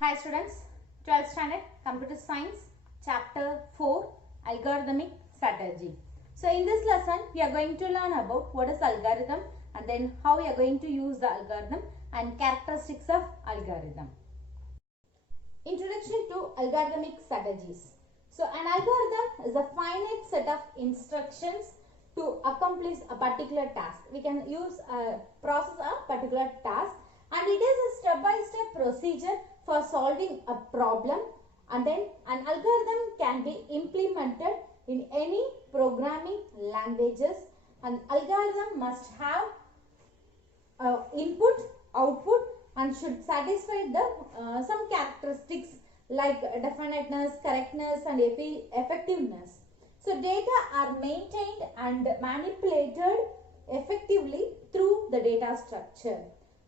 Hi students, 12th standard computer science chapter 4 algorithmic strategy. So in this lesson we are going to learn about what is algorithm and then how we are going to use the algorithm and characteristics of algorithm. Introduction to algorithmic strategies. So an algorithm is a finite set of instructions to accomplish a particular task. We can use process a particular task, and it is a step-by-step procedure for solving a problem, and then an algorithm can be implemented in any programming languages. An algorithm must have input, output, and should satisfy the some characteristics like definiteness, correctness, and effectiveness. So data are maintained and manipulated effectively through the data structure.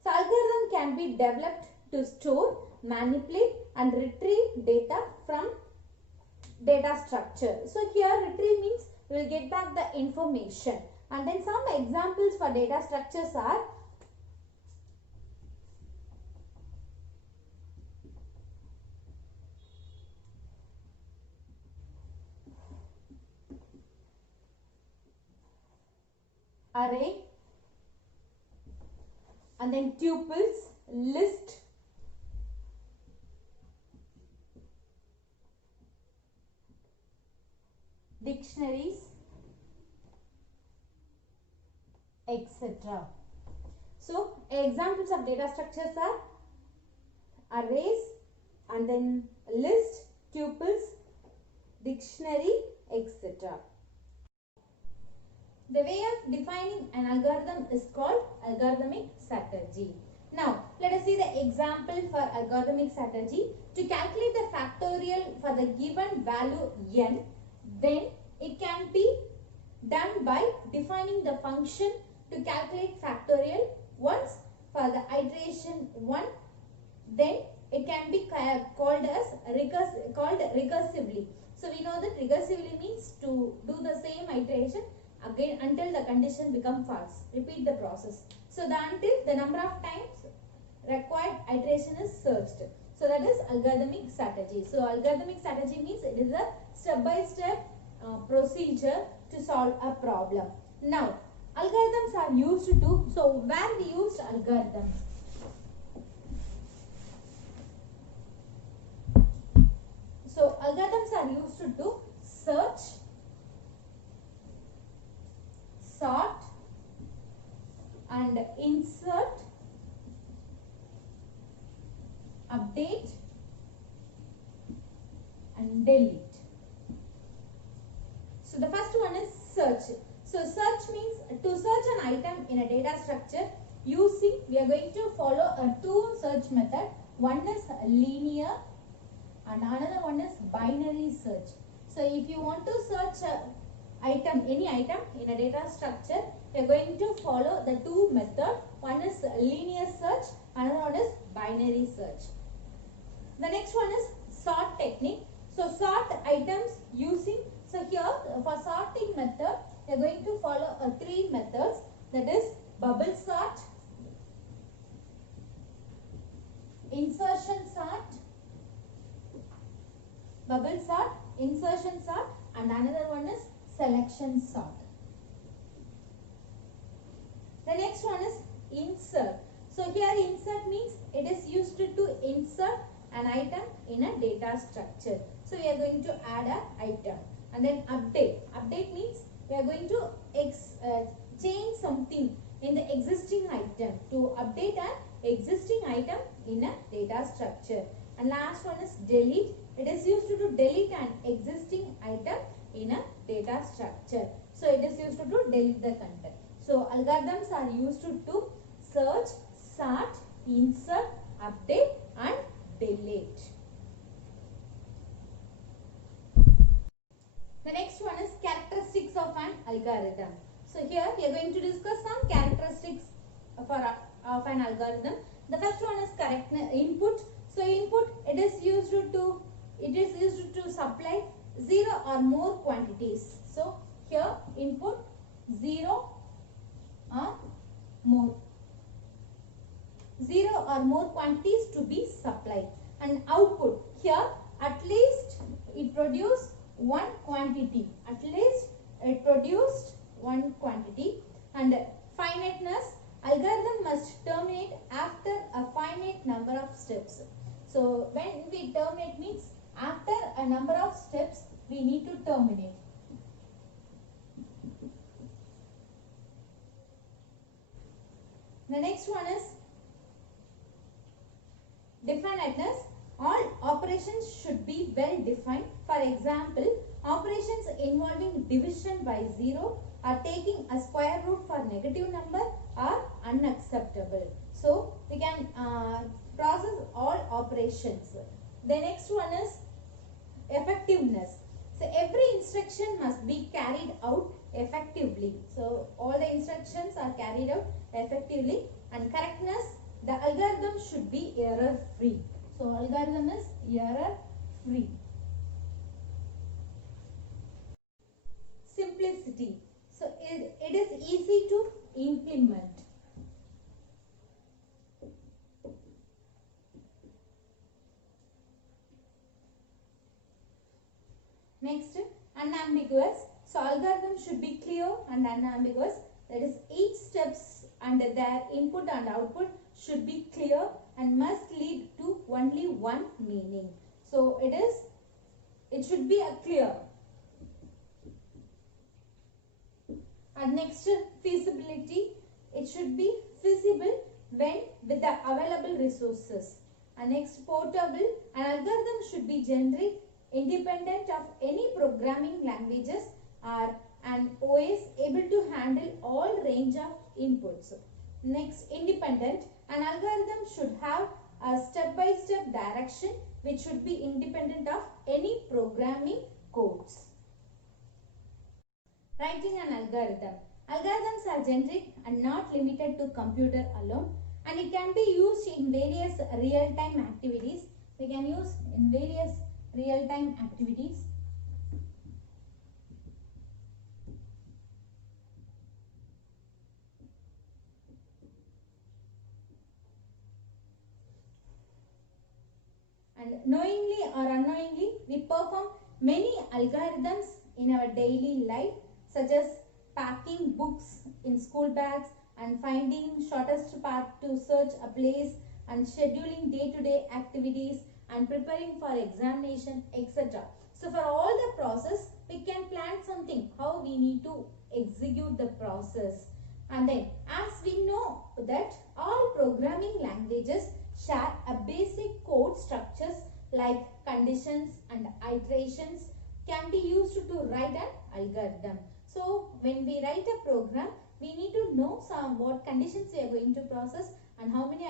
So algorithm can be developed to store, manipulate, and retrieve data from data structure. So here retrieve means we will get back the information, and then some examples for data structures are array, and then tuples, list, dictionaries, etc. So examples of data structures are arrays, and then list, tuples, dictionary, etc. The way of defining an algorithm is called algorithmic strategy. Now, let us see the example for algorithmic strategy. To calculate the factorial for the given value n, then it can be done by defining the function to calculate factorial once for the iteration 1. Then it can be called as recursively. So we know that recursively means to do the same iteration again until the condition becomes false. Repeat the process. So until the number of times required iteration is searched. So that is algorithmic strategy. So algorithmic strategy means it is a step-by-step procedure to solve a problem. Now algorithms are used to, so where we used algorithms? So algorithms are used to search, sort, and insert, update, and delete. So the first one is search. So search means to search an item in a data structure using, we are going to follow a two search method. One is linear and another one is binary search. So if you want to search any item in a data structure, we are going to follow the two methods. One is linear search, another one is binary search. The next one is sort technique. So sort items using, so here for sorting method we are going to follow three methods, that is bubble sort, insertion sort, bubble sort, insertion sort, and another one is selection sort. The next one is insert. So here insert means it is used to insert an item in a data structure. So we are going to add an item. And then update. Update means we are going to change something in the existing item, to update an existing item in a data structure. And last one is delete. It is used to delete an existing item in a data structure. So it is used to delete the content. So algorithms are used to search, sort, insert, update, and delete. The next one is characteristics of an algorithm. So here we are going to discuss some characteristics of an algorithm. The first one is correctness, input. So input, it is used to supply 0 or more quantities. So here input 0 or more. 0 or more quantities to be supplied. and output. Here at least it produced one quantity. At least it produced one quantity. And finiteness, algorithm must terminate after a finite number of steps. So when we terminate means after a number of steps we need to terminate. The next one is definiteness. All operations should be well defined. For example, operations involving division by 0 or taking a square root for negative number are unacceptable. So we can process all operations. The next one is effectiveness. So every instruction must be carried out effectively. So all the instructions are carried out effectively. And correctness, the algorithm should be error free. So algorithm is error free. Simplicity. So it is easy to implement. Next, unambiguous. So algorithm should be clear and unambiguous. That is, each steps and their input and output should be clear and must lead to only one meaning. So it should be a clear. And next, feasibility. It should be feasible when with the available resources. And next, portable. An algorithm should be generic, independent of any programming languages, or an OS able to handle all range of inputs. Next, independent. An algorithm should have a step-by-step direction which should be independent of any programming codes. Writing an algorithm. Algorithms are generic and not limited to computer alone, and it can be used in various real-time activities. We can use in various real-time activities. And knowingly or unknowingly, we perform many algorithms in our daily life, such as packing books in school bags and finding shortest path to search a place and scheduling day-to-day activities and preparing for examination, etc. So for all the process, we can plan something, how we need to execute the process. And then, as we know that all programming languages share a basic code structures like conditions and iterations can be used to write an algorithm. So when we write a program, we need to know what conditions we are going to process and how many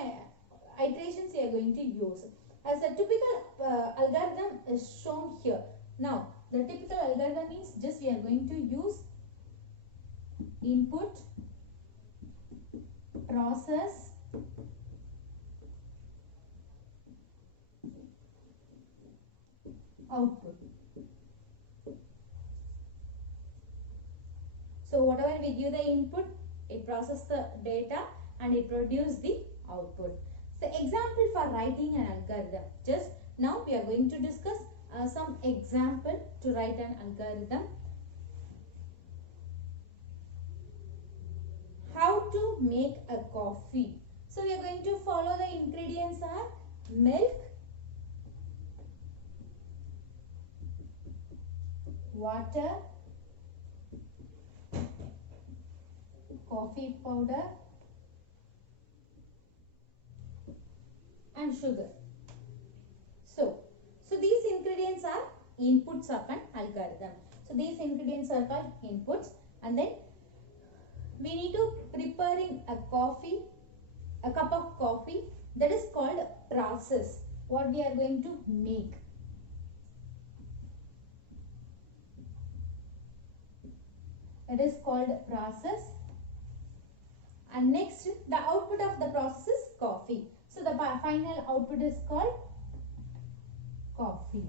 iterations we are going to use. As a typical algorithm is shown here. Now, the typical algorithm is just we are going to use input, process, output. So whatever we give the input, it processes the data and it produces the output. So example for writing an algorithm. Just now we are going to discuss some example to write an algorithm. How to make a coffee. So we are going to follow the ingredients are milk, water, coffee powder and sugar. So these ingredients are inputs of an algorithm. So these ingredients are called inputs, and then we need to preparing a cup of coffee, that is called process. What we are going to make. That is called process. And next, the output of the process is coffee. So the final output is called coffee.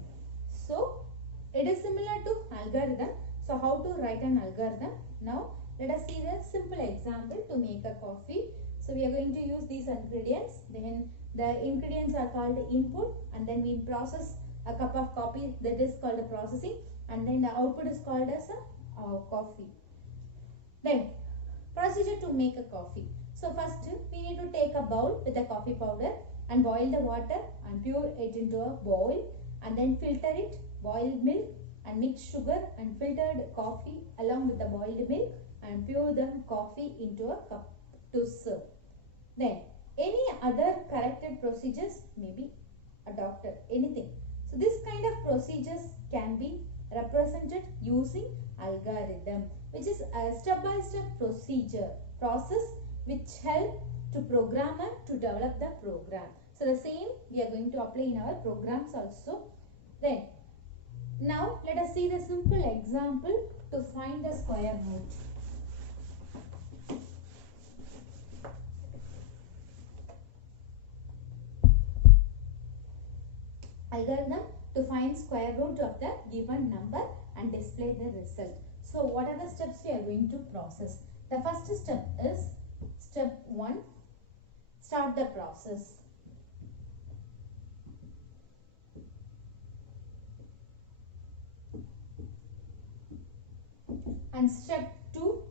So it is similar to algorithm. So how to write an algorithm? Now let us see the simple example to make a coffee. So we are going to use these ingredients. Then The ingredients are called input, and then we process a cup of coffee, that is called a processing, and then the output is called as a coffee. Then procedure to make a coffee. So first we need to take a bowl with the coffee powder and boil the water and pour it into a bowl, and then filter it, boil milk and mix sugar and filtered coffee along with the boiled milk and pour the coffee into a cup to serve. Then any other corrected procedures may be adopted, anything. So this kind of procedures can be represented using algorithm, which is a step-by-step process which help to programmer to develop the program. So the same we are going to apply in our programs also. Then now let us see the simple example to find the square root. Algorithm to find square root of the given number and display the result. So what are the steps we are going to process? The first step is step 1, start the process. And step 2,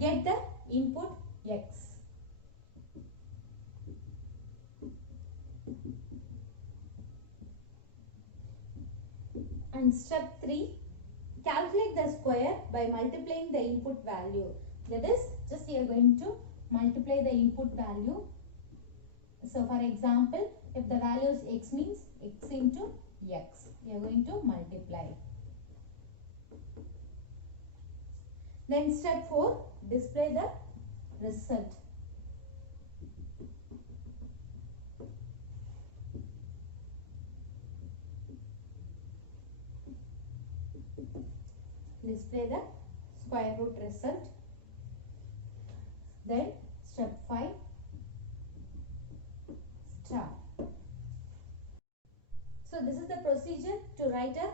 get the input x. And step 3, calculate the square by multiplying the input value. That is, just we are going to multiply the input value. So for example, if the value is x, means x into x. We are going to multiply. Then step 4, display the result. Display the square root result. Then step 5, start. So this is the procedure to write a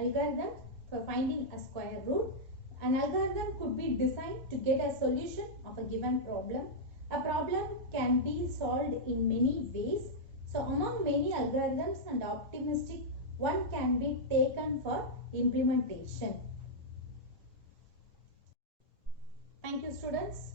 algorithm for finding a square root. An algorithm could be designed to get a solution of a given problem. A problem can be solved in many ways. So among many algorithms and optimistic, one can be taken for implementation. Thank you, students.